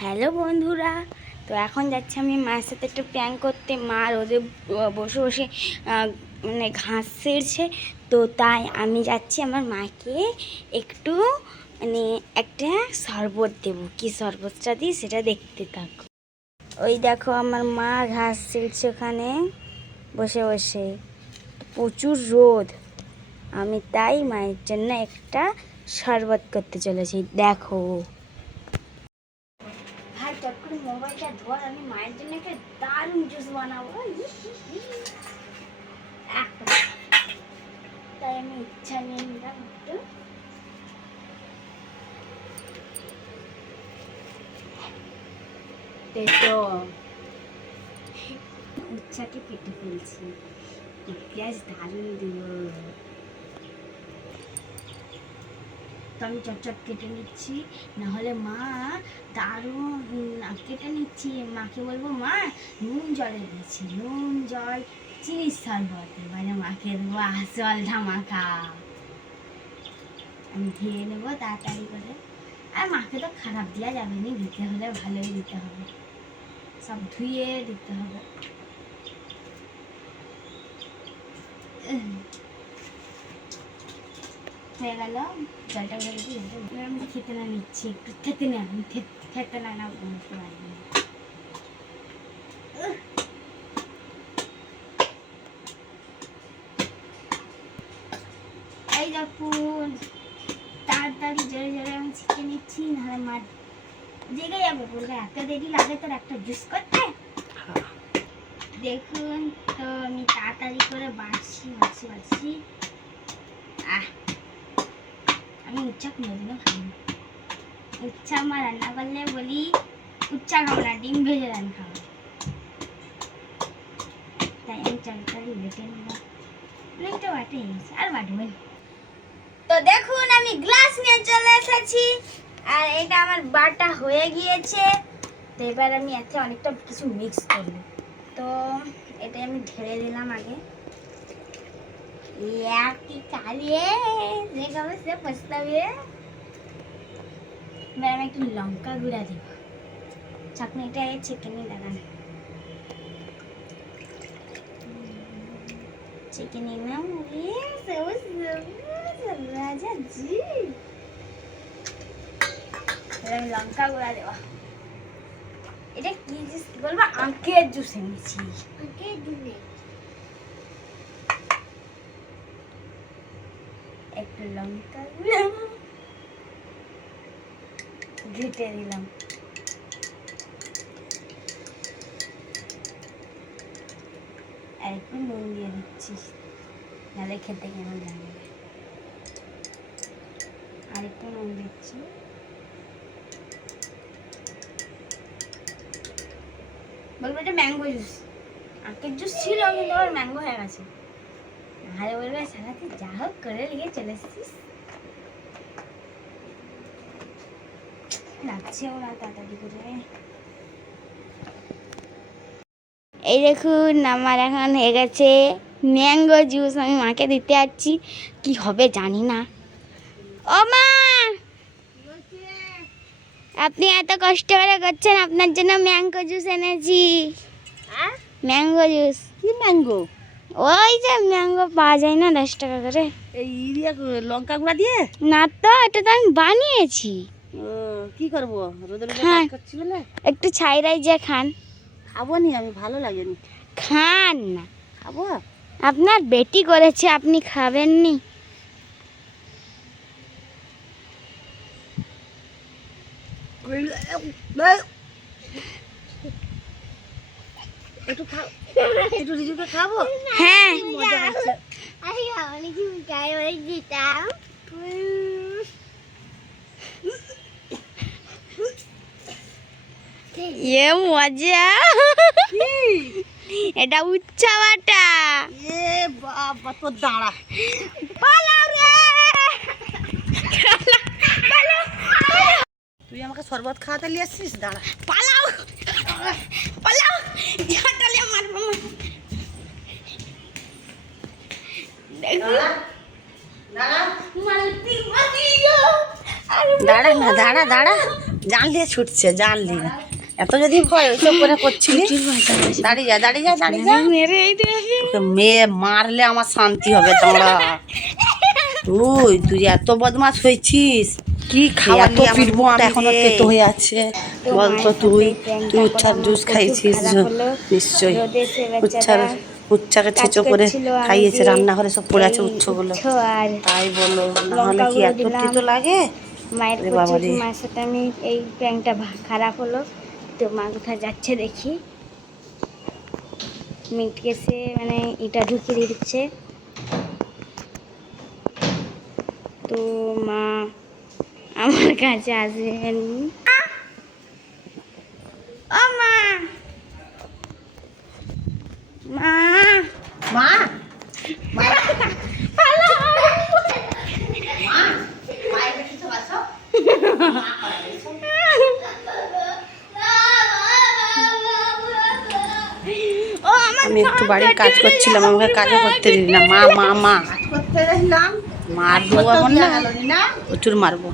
Hello বন্ধুরা, তো এখন যাচ্ছি আমি মায়ের সাথে একটু প্র্যাঙ্ক করতে। মা রোদে বসে বসে মানে ঘাস ছেড়ছে, তো তাই আমি যাচ্ছি আমার মাকে একটু মানে একটা শরবত দেবো। কি শরবতটা দিই সেটা দেখতে থাকো। ওই দেখো আমার মা ঘাস ছেড়ছে ওখানে বসে বসে, প্রচুর রোদ। আমি তাই মায়ের জন্য একটা শরবত করতে চলেছি। দেখো ভাই, চট করে মোবাইলটা ধর, আমি মায়ের জন্য একটা দারুণ জুস বানাবো। তাই আমি ইচ্ছা নিয়ে নিলাম একটু, উচ্চাকে কেটে ফেলছি। পেঁয়াজ দারুণ দিব, তো আমি চটচট কেটে নিচ্ছি, নাহলে মা দারুণ কেটে নিচ্ছি। মাকে বলবো মা নুন জলে দিয়েছি, নুন জল চিনির শরবত, মানে মাকে দেবো আসল ধামাকা। আমি ধুয়ে নেবো তাড়াতাড়ি করে, আর মাকে তো খারাপ দেওয়া যাবে না, দিতে হলে ভালোই দিতে হবে, সব ধুয়ে দিতে হবে। হয়ে গেল, জলটা উঠে গেছি। আমি খেতে না নিচ্ছি, একটু খেতে না, আমি খেতে না বুঝতে পারিনি। এই দেখুন, তাড়াতাড়ি জোরে জোরে আমি ছেঁকে নিচ্ছি, নাহলে মার জেগে যাবে। বলবে এত দেরি লাগে তোর একটা জুস করতে। দেখুন, তো আমি তাড়াতাড়ি করে বাড়ছি। আমি উচ্চা কোনোদিনও খাই না। উচ্চা আমার রান্না করলে বলি উচ্চা খাবো না, ডিম ভেজে রান খাবো। তাই আমি তাড়াতাড়ি বেটে নিলাম, অনেকটা বাটে গেছে, আর বাটবেন। তো দেখুন, আমি গ্লাস নিয়ে চলে এসেছি, আর এটা আমার বাটা হয়ে গিয়েছে। তো এবার আমি এতে অনেকটা কিছু মিক্স করব। তো এটা আমি ঢেলে দিলাম আগে। কি কালিয়ে দেখাবে সে পছতাবে। এবার আমি একটু লঙ্কা গুঁড়া দিব, চাটনিটা ছেঁকে নিয়ে লাগান, ছেঁকে নিলাম। রাজা জি, আমি লঙ্কা গুঁড়া দেওয়া। এটা কি জুস বলবো, আখের জুস এনেছি। একটু লঙ্কা ঘেটে দিলাম, আর একটু নুন দিয়ে দিচ্ছি, নাহলে খেতে কেমন লাগবে। আর একটু নুন দিচ্ছি। বলবো এটা ম্যাঙ্গো জুস, আখের জুস ছিল কিন্তু আবার ম্যাঙ্গো হয়ে গেছে। আর বলবে সারাতে যা হোক করে নিয়ে চলে এসেছিস, লাগছেও না তাড়াতাড়ি করে। এই দেখুন, আমার এখন হয়ে গেছে ম্যাঙ্গো জুস। আমি মাকে দিতে যাচ্ছি, কি হবে জানি না। ও মা, আপনি এত কষ্ট করে করছেন, আপনার জন্য ম্যাঙ্গো জুস এনেছি। Mango juice. কি ম্যাঙ্গো? ওই যে ম্যাঙ্গো পাওয়া যায় না 10 টাকা করে। এই ইরিয়া লঙ্কা গুঁড়া দিয়ে? না তো, এটা তো আমি বানিয়েছি। কি করবো, রোদে রোদে হ্যাঁ, কাজ করছি বলে একটু ছাইরাই যে খান। খাবো নি, আমি ভালো লাগেনি। খান না, খাবো। আপনার বেটি করেছে, আপনি খাবেন নি? একটু খাও, একটু রিজুকে খাবো। হ্যাঁ, মজা হচ্ছে। এ মজা, এটা উচ্চা বাটা। এ বাবা, তোর দাঁড়া। পালাও রে, তুই আমাকে শরবত খাওয়াতে নিয়ে আসছিস, দাঁড়া। পালাও পালাও, ঝাঁটালে মারবো। দাঁড়া না, দাঁড়া। জানলি ছুটছে জানলি এত যদি ভয় ওইসব করে করছিলি দাঁড়িয়ে যা দাঁড়িয়ে যা দাঁড়িয়ে যা মেরে এই দেখি তোকে মেয়ে মারলে আমার শান্তি হবে দাঁড়া তুই এত বদমাশ হয়েছিস কি খাওয়ালি পিটবো এখনো তেতো হয়ে আছে বলতো তুই উচ্ছার জুস খাইছিস নিশ্চয়ই উচ্ছাকে ছেঁচো করে খাইয়েছে রান্নাঘরে সব পড়ে আছে উচ্ছগুলো আর তাই বলো নাহলে কি এত তেতো লাগে মায়ের আরে করছে বাবারে। কি, মায়ের সাথে আমি এই প্যাংটা খারাপ হলো তো মা কোথায় যাচ্ছে দেখি মিটকে সে মানে এটা ঢুকিয়ে দিচ্ছে তো মা আমার কাছে আসেন ও মা মা মা ও আমার আমি একটু বাড়ির কাজ করছিলাম আমাকে কাজও করতে দিলি না মা মা মা করতে দিলাম মারবো এমন না প্রচুর মারবো